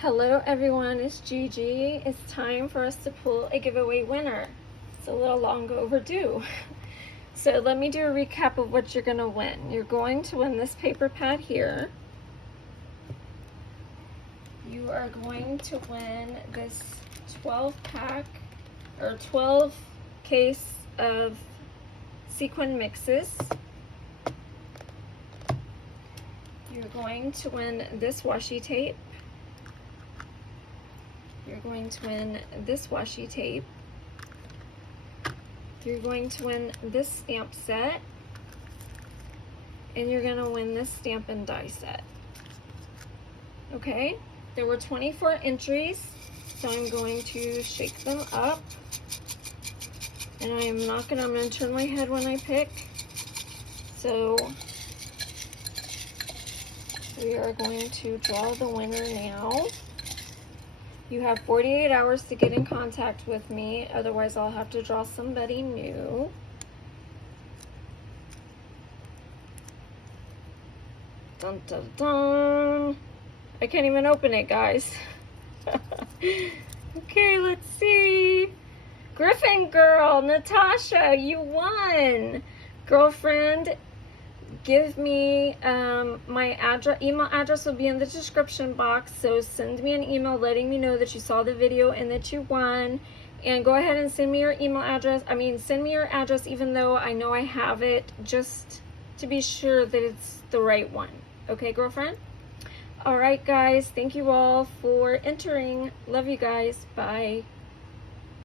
Hello everyone, it's Gigi. It's time for us to pull a giveaway winner. It's a little long overdue. So let me do a recap of what you're going to win. You're going to win this paper pad here. You are going to win this 12 pack or 12 case of sequin mixes. You're going to win this washi tape. You're going to win this washi tape. You're going to win this stamp set. And you're going to win this stamp and die set. Okay? There were 24 entries, so I'm going to shake them up. And I'm going to turn my head when I pick. So we are going to draw the winner now. You have 48 hours to get in contact with me, otherwise I'll have to draw somebody new. Dun dun dun. I can't even open it, guys. Okay, let's see. Griffin Girl, Natasha, you won. Girlfriend, give me my address. Email address will be in the description box, so send me an email letting me know that you saw the video and that you won. And go ahead and send me your email address. Send me your address even though I know I have it, just to be sure that it's the right one. Okay, girlfriend? All right, guys. Thank you all for entering. Love you guys. Bye.